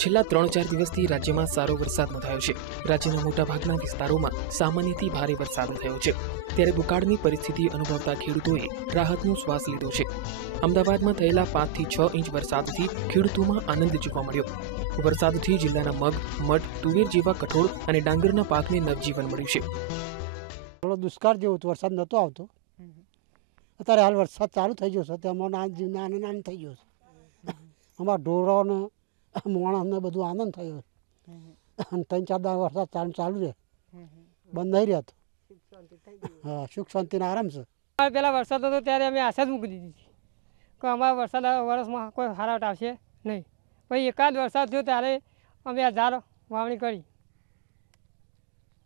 છેલ્લા ત્રણ ચાર દિવસથી રાજ્યમાં સારો વરસાદ નોંધાયો છે. રાજ્યના મોટાભાગના વિસ્તારોમાં સામાન્યથી ભારે વરસાદ થયો છે. ત્યારે દુકાળની પરિસ્થિતિ અનુભવતા ખેડૂતોએ રાહતનો શ્વાસ લીધો છે. અમદાવાદમાં થયેલા પાંચથી છ ઇંચ વરસાદથી ખેડૂતોમાં આનંદ જોવા મળ્યો. વરસાદથી જિલ્લાના મગ, મઠ, તુવેર જેવા કઠોળ અને ડાંગરના પાકને નવજીવન મળ્યું છે. થોડો દુષ્કાળ જેવો વરસાદ નહોતો આવતો. અત્યારે હાલ વરસાદ ચાલુ થઈ ગયો છે. તે અમારો આનંદ આનંદ થઈ ગયો છે. અમારા ઢોરોને માણસને બધું આનંદ થયો. અને ત્રણ ચાર દાર વરસાદ ચાલુ ચાલુ રહે. બંધ નહીં રહેતો. હા સુખ શાંતિનો આરામ છે પેલા વરસાદ હતો ત્યારે અમે આશા જ મૂકી દીધી હતી. કે અમારા વરસાદ વરસમાં વર્ષમાં કોઈ હારાવટ આવશે નહીં. પછી એકાદ વરસાદ થયો ત્યારે અમે આ ઝાડ વાવણી કરી.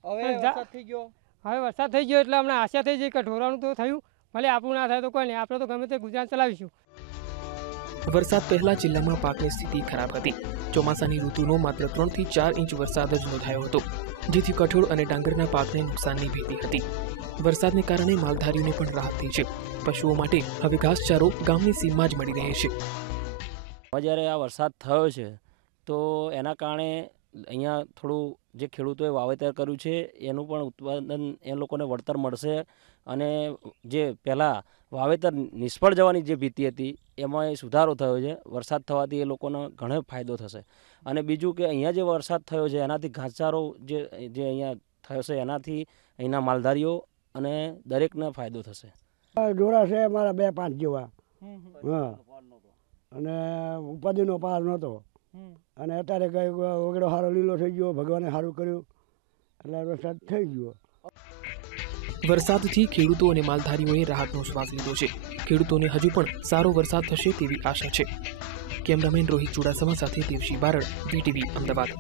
હવે વરસાદ થઈ ગયો? હવે વરસાદ થઈ ગયો એટલે અમને આશા થઈ ગઈ કે ઢોરાનું તો થયું. ભલે આપણું ના થાય તો કોઈ નહીં. આપણે તો ગમે તે ગુજરાન ચલાવીશું. વરસાદ પહેલા જિલ્લામાં પાકની સ્થિતિ ખરાબ હતી. ચોમાસાની ઋતુનો માત્ર ત્રણથી ચાર ઇંચ વરસાદ જ નોંધાયો હતો, જેથી કઠોળ અને ડાંગરના પાકને નુકસાનની ભીતિ હતી. વરસાદને કારણે માલધારીઓને પણ રાહત થઈ છે. પશુઓ માટે હવે ઘાસચારો ગામની સીમમાં જ મળી રહે છે. જ્યારે આ વરસાદ થયો છે, તો એના કારણે અહીંયા થોડું જે ખેડૂતોએ વાવેતર કર્યું છે એનું પણ ઉત્પાદન એ લોકોને વળતર મળશે અને જે પહેલાં વાવેતર નિષ્ફળ જવાની જે ભીતિ હતી એમાં એ સુધારો થયો છે વરસાદ થવાથી એ લોકોનો ઘણો ફાયદો થશે. અને બીજું કે અહીંયા જે વરસાદ થયો છે એનાથી ઘાસચારો જે જે અહીંયા થયો છે એનાથી અહીંના માલધારીઓ અને દરેકને ફાયદો થશે. ડોરા છે અમારા બે પાંચ જેવા. હા. અને ઉપાધિનો પાર નહોતો. અને અત્યારે વગેરે સારો લીલો થઈ ગયો, ભગવાને સારું કર્યું, એટલે વરસાદ થઈ ગયો. વરસાદથી ખેડૂતો અને માલધારીઓએ રાહતનો શ્વાસ લીધો છે. ખેડૂતોને હજુ પણ સારો વરસાદ થશે તેવી આશા છે. કેમેરામેન રોહિત ચુડાસમા સાથે દેવશી બારડ વીટીવી અમદાવાદ.